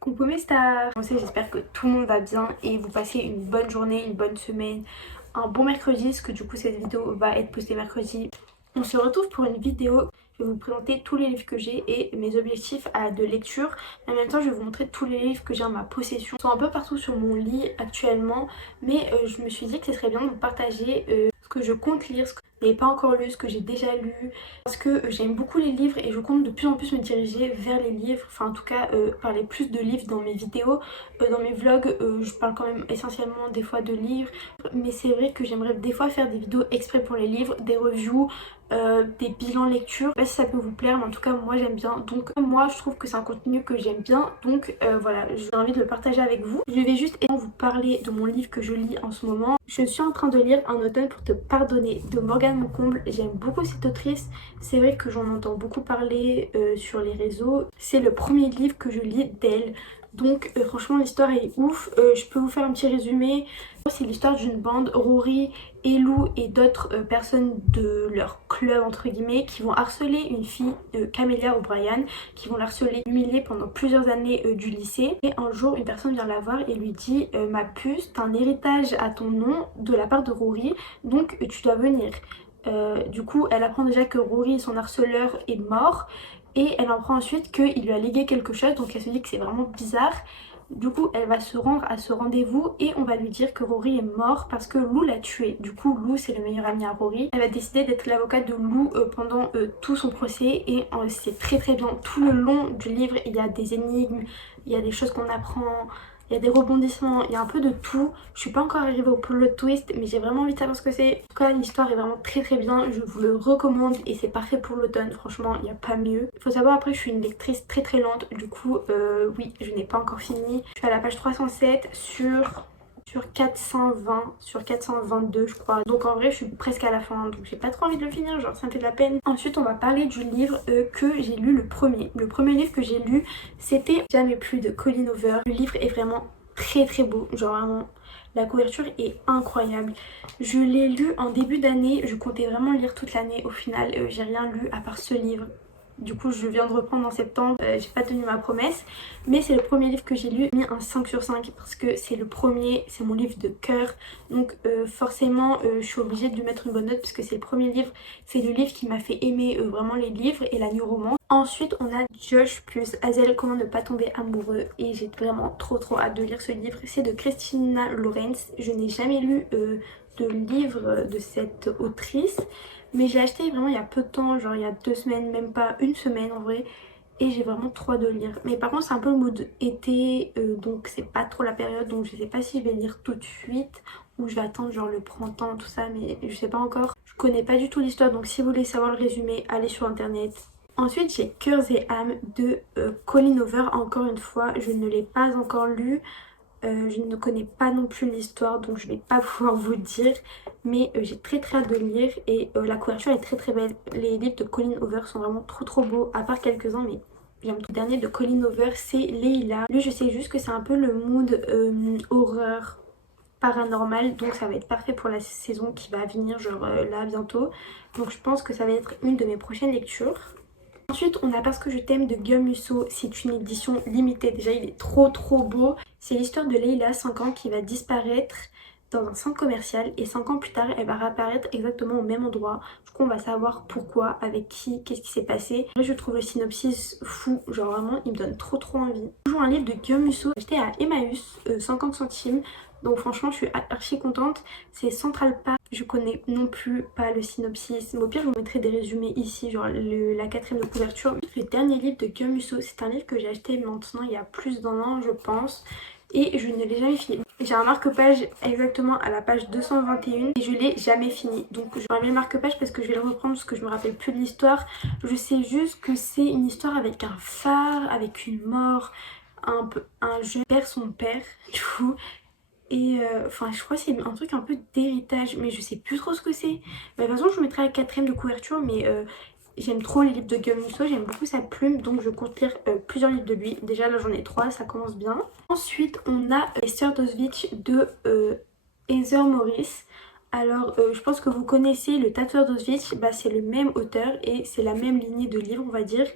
Coucou mes stars, j'espère que tout le monde va bien et vous passez une bonne journée, une bonne semaine, un bon mercredi, parce que du coup cette vidéo va être postée mercredi. On se retrouve pour une vidéo, je vais vous présenter tous les livres que j'ai et mes objectifs de lecture. En même temps je vais vous montrer tous les livres que j'ai en ma possession. Ils sont un peu partout sur mon lit actuellement, mais je me suis dit que ce serait bien de vous partager ce que je compte lire, ce que je n'ai pas encore lu, ce que j'ai déjà lu. Parce que j'aime beaucoup les livres et je compte de plus en plus me diriger vers les livres, enfin en tout cas parler plus de livres dans mes vidéos. Dans mes vlogs je parle quand même essentiellement des fois de livres, mais c'est vrai que j'aimerais des fois faire des vidéos exprès pour les livres, des reviews, des bilans lecture. Je sais pas si ça peut vous plaire, mais en tout cas moi j'aime bien, donc moi je trouve que c'est un contenu que j'aime bien, donc voilà, j'ai envie de le partager avec vous. Je vais juste vous parler de mon livre que je lis en ce moment. Je suis en train de lire Un automne pour te pardonner de Morgane Moncomble. J'aime beaucoup cette autrice, c'est vrai que j'en entends beaucoup parler sur les réseaux. C'est le premier livre que je lis d'elle, donc franchement l'histoire est ouf. Je peux vous faire un petit résumé. C'est l'histoire d'une bande, Rory, Elou et d'autres personnes de leur club entre guillemets, qui vont harceler une fille, Camélia O'Brien, qui vont l'harceler, l'humilier pendant plusieurs années du lycée. Et un jour une personne vient la voir et lui dit ma puce, t'as un héritage à ton nom de la part de Rory, donc tu dois venir. Du coup elle apprend déjà que Rory, son harceleur, est mort, et elle apprend ensuite qu'il lui a légué quelque chose, donc elle se dit que c'est vraiment bizarre. Du coup elle va se rendre à ce rendez-vous et on va lui dire que Rory est mort parce que Lou l'a tué. Du coup Lou, c'est le meilleur ami à Rory. Elle va décider d'être l'avocate de Lou pendant tout son procès, et c'est très très bien. Tout le long du livre il y a des énigmes, il y a des choses qu'on apprend, il y a des rebondissements, il y a un peu de tout. Je suis pas encore arrivée au plot twist, mais j'ai vraiment envie de savoir ce que c'est. En tout cas l'histoire est vraiment très très bien, je vous le recommande et c'est parfait pour l'automne, franchement il n'y a pas mieux. Il faut savoir après je suis une lectrice très très lente, du coup oui je n'ai pas encore fini. Je suis à la page 307 sur 420, sur 422 je crois. Donc en vrai je suis presque à la fin, donc j'ai pas trop envie de le finir, genre ça me fait de la peine. Ensuite on va parler du livre que j'ai lu le premier. Le premier livre que j'ai lu c'était Jamais plus de Colleen Hoover. Le livre est vraiment très très beau, genre vraiment la couverture est incroyable. Je l'ai lu en début d'année, je comptais vraiment lire toute l'année. Au final j'ai rien lu à part ce livre. Du coup je viens de reprendre en septembre, j'ai pas tenu ma promesse, mais c'est le premier livre que j'ai lu. J'ai mis un 5 sur 5 parce que c'est le premier, c'est mon livre de cœur, donc forcément je suis obligée de lui mettre une bonne note puisque c'est le premier livre, c'est le livre qui m'a fait aimer vraiment les livres et la new romance. Ensuite on a Josh plus Hazel, comment ne pas tomber amoureux, et j'ai vraiment trop hâte de lire ce livre. C'est de Christina Lorenz. Je n'ai jamais lu de livre de cette autrice, mais j'ai acheté vraiment il y a peu de temps, genre il y a 2 semaines, même pas une semaine en vrai, et j'ai vraiment trop hâte de le lire. Mais par contre c'est un peu le mood été, donc c'est pas trop la période, donc je sais pas si je vais lire tout de suite ou je vais attendre genre le printemps, tout ça, mais je sais pas encore. Je connais pas du tout l'histoire, donc si vous voulez savoir le résumé, allez sur internet. Ensuite j'ai Cœurs et âmes de Colleen Hoover. Encore une fois je ne l'ai pas encore lu. Je ne connais pas non plus l'histoire, donc je vais pas pouvoir vous dire, mais j'ai très hâte de le lire, et la couverture est très belle. Les livres de Colleen Hoover sont vraiment trop beaux, à part quelques-uns, mais j'aime tout. Le dernier de Colleen Hoover c'est Leila. Lui je sais juste que c'est un peu le mood horreur paranormal, donc ça va être parfait pour la saison qui va venir, genre là bientôt, donc je pense que ça va être une de mes prochaines lectures. Ensuite on a Parce que je t'aime de Guillaume Musso. C'est une édition limitée, déjà il est trop beau. C'est l'histoire de Leila, 5 ans, qui va disparaître dans un centre commercial, et 5 ans plus tard elle va réapparaître exactement au même endroit. Du coup on va savoir pourquoi, avec qui, qu'est-ce qui s'est passé. Là je trouve le synopsis fou, genre vraiment il me donne trop envie. Toujours un livre de Guillaume Musso, acheté à Emmaüs, 50 centimes. Donc franchement je suis archi contente. C'est Central Park. Je connais non plus pas le synopsis, mais au pire je vous mettrai des résumés ici, genre la quatrième de couverture. Le dernier livre de Guillaume Musso, c'est un livre que j'ai acheté maintenant il y a plus d'un an je pense, et je ne l'ai jamais fini. J'ai un marque-page exactement à la page 221 et je l'ai jamais fini. Donc je vais enlever le marque-page parce que je vais le reprendre, parce que je me rappelle plus de l'histoire. Je sais juste que c'est une histoire avec un phare, avec une mort, un jeune perd son père du coup. Et enfin je crois que c'est un truc un peu d'héritage, mais je sais plus trop ce que c'est. Bah, de toute façon je vous mettrai la quatrième de couverture, mais j'aime trop les livres de Guillaume Musso, j'aime beaucoup sa plume, donc je compte lire plusieurs livres de lui. Déjà là j'en ai 3, ça commence bien. Ensuite on a Les Sœurs d'Auschwitz de Heather Morris. Alors je pense que vous connaissez Le Tatoueur d'Auschwitz, bah, c'est le même auteur et c'est la même lignée de livres on va dire.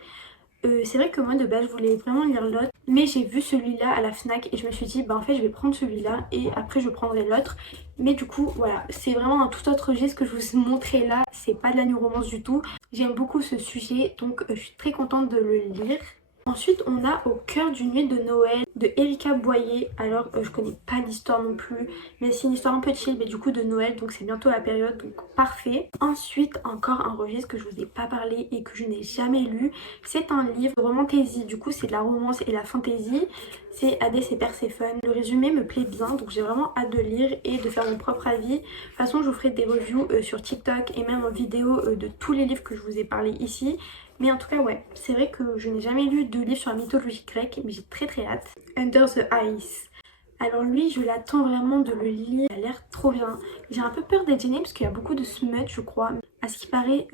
C'est vrai que moi de base je voulais vraiment lire l'autre, mais j'ai vu celui-là à la Fnac et je me suis dit bah en fait je vais prendre celui-là et après je prendrai l'autre. Mais du coup voilà, c'est vraiment un tout autre registre ce que je vous ai montré là, c'est pas de la new romance du tout. J'aime beaucoup ce sujet donc je suis très contente de le lire. Ensuite, on a Au cœur d'une nuit de Noël de Erika Boyer. Alors, je connais pas l'histoire non plus, mais c'est une histoire un peu chill, mais du coup de Noël, donc c'est bientôt la période, donc parfait. Ensuite, encore un registre que je vous ai pas parlé et que je n'ai jamais lu. C'est un livre de romantaisie, du coup c'est de la romance et la fantaisie. C'est Hadès et Perséphone. Le résumé me plaît bien, donc j'ai vraiment hâte de lire et de faire mon propre avis. De toute façon, je vous ferai des reviews sur TikTok et même en vidéo de tous les livres que je vous ai parlé ici. Mais en tout cas, ouais, c'est vrai que je n'ai jamais lu de livre sur la mythologie grecque, mais j'ai très hâte. Under the Ice. Alors lui, je l'attends vraiment de le lire, il a l'air trop bien. J'ai un peu peur d'être gênée parce qu'il y a beaucoup de smut, je crois. À ce qui paraît,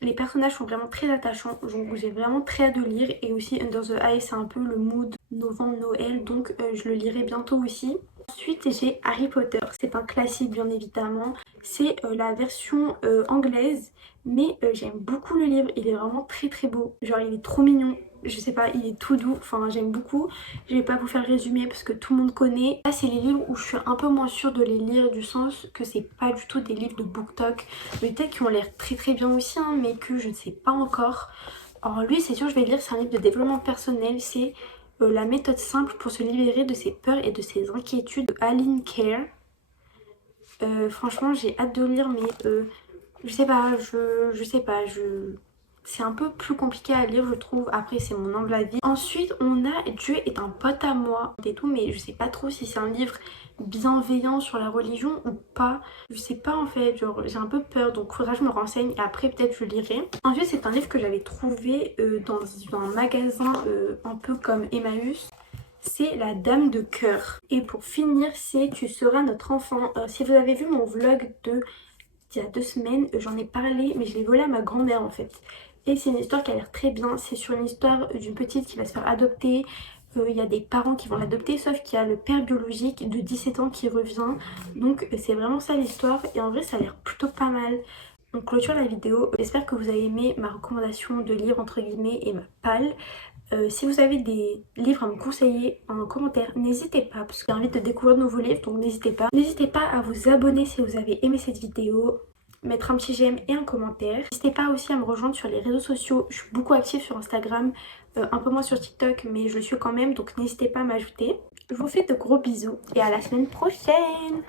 les personnages sont vraiment très attachants, donc j'ai vraiment très hâte de lire. Et aussi Under the Ice, c'est un peu le mood novembre-Noël, donc je le lirai bientôt aussi. Ensuite j'ai Harry Potter, c'est un classique bien évidemment, c'est la version anglaise, mais j'aime beaucoup le livre, il est vraiment très beau, genre il est trop mignon, je sais pas, il est tout doux, enfin j'aime beaucoup. Je vais pas vous faire le résumé parce que tout le monde connaît. Là c'est les livres où je suis un peu moins sûre de les lire, du sens que c'est pas du tout des livres de BookTok, peut-être qui ont l'air très bien aussi hein, mais que je ne sais pas encore. Alors lui c'est sûr je vais le lire, c'est un livre de développement personnel, c'est la méthode simple pour se libérer de ses peurs et de ses inquiétudes de Aline Care. Franchement j'ai hâte de lire mais je sais pas, c'est un peu plus compliqué à lire je trouve, après c'est mon humble avis. Ensuite on a Dieu est un pote à moi et tout, mais je sais pas trop si c'est un livre bienveillant sur la religion ou pas. Je sais pas en fait, genre j'ai un peu peur donc faudra que je me renseigne et après peut-être je lirai. Ensuite c'est un livre que j'avais trouvé dans un magasin un peu comme Emmaüs. C'est La Dame de Cœur. Et pour finir, c'est Tu seras notre enfant. Si vous avez vu mon vlog de il y a 2 semaines, j'en ai parlé, mais je l'ai volé à ma grand-mère en fait. Et c'est une histoire qui a l'air très bien. C'est sur une histoire d'une petite qui va se faire adopter. Il y a des parents qui vont l'adopter, sauf qu'il y a le père biologique de 17 ans qui revient. Donc c'est vraiment ça l'histoire. Et en vrai, ça a l'air plutôt pas mal. On clôture la vidéo. J'espère que vous avez aimé ma recommandation de livre entre guillemets et ma palle. Si vous avez des livres à me conseiller en commentaire, n'hésitez pas parce que j'ai envie de découvrir de nouveaux livres, donc n'hésitez pas. N'hésitez pas à vous abonner si vous avez aimé cette vidéo, mettre un petit j'aime et un commentaire. N'hésitez pas aussi à me rejoindre sur les réseaux sociaux, je suis beaucoup active sur Instagram, un peu moins sur TikTok mais je le suis quand même, donc n'hésitez pas à m'ajouter. Je vous fais de gros bisous et à la semaine prochaine.